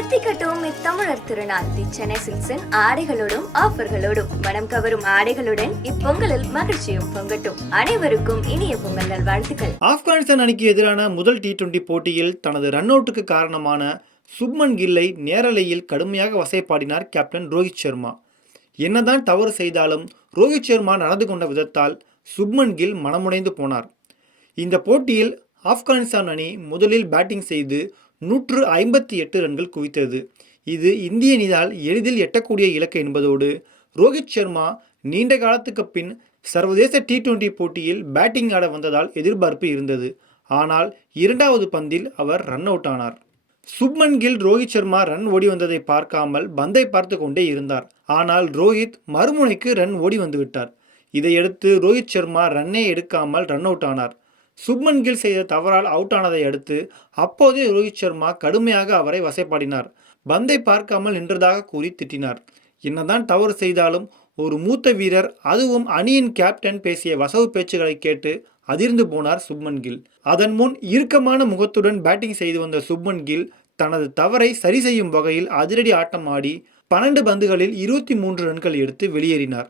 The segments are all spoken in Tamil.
தித்திக்கட்டும் இத்தமிழர் திருநாள். தி சென்னை சில்க்ஸின் ஆடைகளோடும் ஆஃபர்களோடும் மனம் கவரும் ஆடைகளுடன் இப்பொங்கலில் மகிழ்ச்சியும் பொங்கட்டும். அனைவருக்கும் இனிய பொங்கல் நல்வாழ்த்துக்கள். ஆப்கானிஸ்தான் அணிக்கு எதிரான முதல் டி டுவெண்டி போட்டியில் தனது ரன் அவுட்டுக்கு காரணமான சுப்மன் கில்லை நேரலையில் கடுமையாக வசைப்பாடினார் கேப்டன் ரோஹித் சர்மா. என்னதான் தவறு செய்தாலும் ரோஹித் சர்மா நடந்து கொண்ட விதத்தால் சுப்மன் கில் மனமுடைந்து போனார். இந்த போட்டியில் ஆப்கானிஸ்தான் அணி முதலில் பேட்டிங் செய்து நூற்று ஐம்பத்தி எட்டு ரன்கள் குவித்தது. இது இந்திய அணியால் எளிதில் எட்டக்கூடிய இலக்கு என்பதோடு ரோஹித் சர்மா நீண்ட காலத்துக்கு பின் சர்வதேச டி டுவெண்டி போட்டியில் பேட்டிங் ஆட வந்ததால் எதிர்பார்ப்பு இருந்தது. ஆனால் இரண்டாவது பந்தில் அவர் ரன் அவுட் ஆனார். சுப்மன் கில் ரோஹித் சர்மா ரன் ஓடி வந்ததை பார்க்காமல் பந்தை பார்த்து கொண்டே இருந்தார். ஆனால் ரோஹித் மறுமுனைக்கு ரன் ஓடி வந்துவிட்டார் இதையடுத்து ரோஹித் சர்மா ரன்னே எடுக்காமல் ரன் அவுட் ஆனார். சுப்மன் கில் செய்த தவறால் அவுட் ஆனதை அடுத்து அப்போதே ரோஹித் சர்மா கடுமையாக அவரை வசைப்பாடினார். பந்தை பார்க்காமல் நின்றதாக கூறி திட்டினார். என்னதான் தவறு செய்தாலும் ஒரு மூத்த வீரர் அதுவும் அணியின் கேப்டன் பேசிய வசவு பேச்சுகளை கேட்டு அதிர்ந்து போனார் சுப்மன் கில். அதன் முன் இறுக்கமான முகத்துடன் பேட்டிங் செய்து வந்த சுப்மன் கில் தனது தவறை சரி செய்யும் வகையில் அதிரடி ஆட்டம் ஆடி பன்னெண்டு பந்துகளில் இருபத்தி மூன்று ரன்கள் எடுத்து வெளியேறினார்.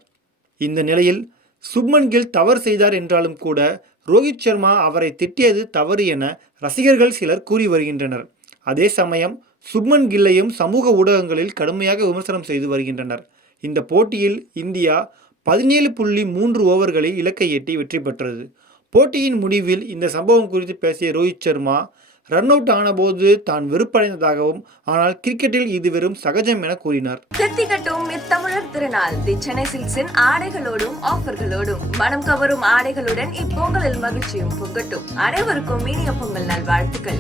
இந்த நிலையில் சுப்மன் கில் தவறு செய்தார் என்றாலும் கூட ரோஹித் சர்மா அவரை திட்டியது தவறு என ரசிகர்கள் சிலர் கூறி வருகின்றனர். அதே சமயம் சுப்மன் கில்லையும் சமூக ஊடகங்களில் கடுமையாக விமர்சனம் செய்து வருகின்றனர். இந்த போட்டியில் இந்தியா பதினேழு புள்ளி மூன்று ஓவர்களை இலக்கை எட்டி வெற்றி பெற்றது. போட்டியின் முடிவில் இந்த சம்பவம் குறித்து பேசிய ரோஹித் சர்மா ரன் அவுட் ஆனபோது தான் வெறுப்படைந்ததாகவும் ஆனால் கிரிக்கெட்டில் இது வெறும் சகஜம் என கூறினார். தித்திக்கட்டும் இத்தமிழர் திருநாள். தி சென்னை சில்க்ஸின் ஆடைகளோடும் ஆஃபர்களோடும் மனம் கவரும் ஆடைகளுடன் இப்பொங்கலில் மகிழ்ச்சியும் பொங்கட்டும். அனைவருக்கும் இனிய பொங்கல் நல்வாழ்த்துக்கள்.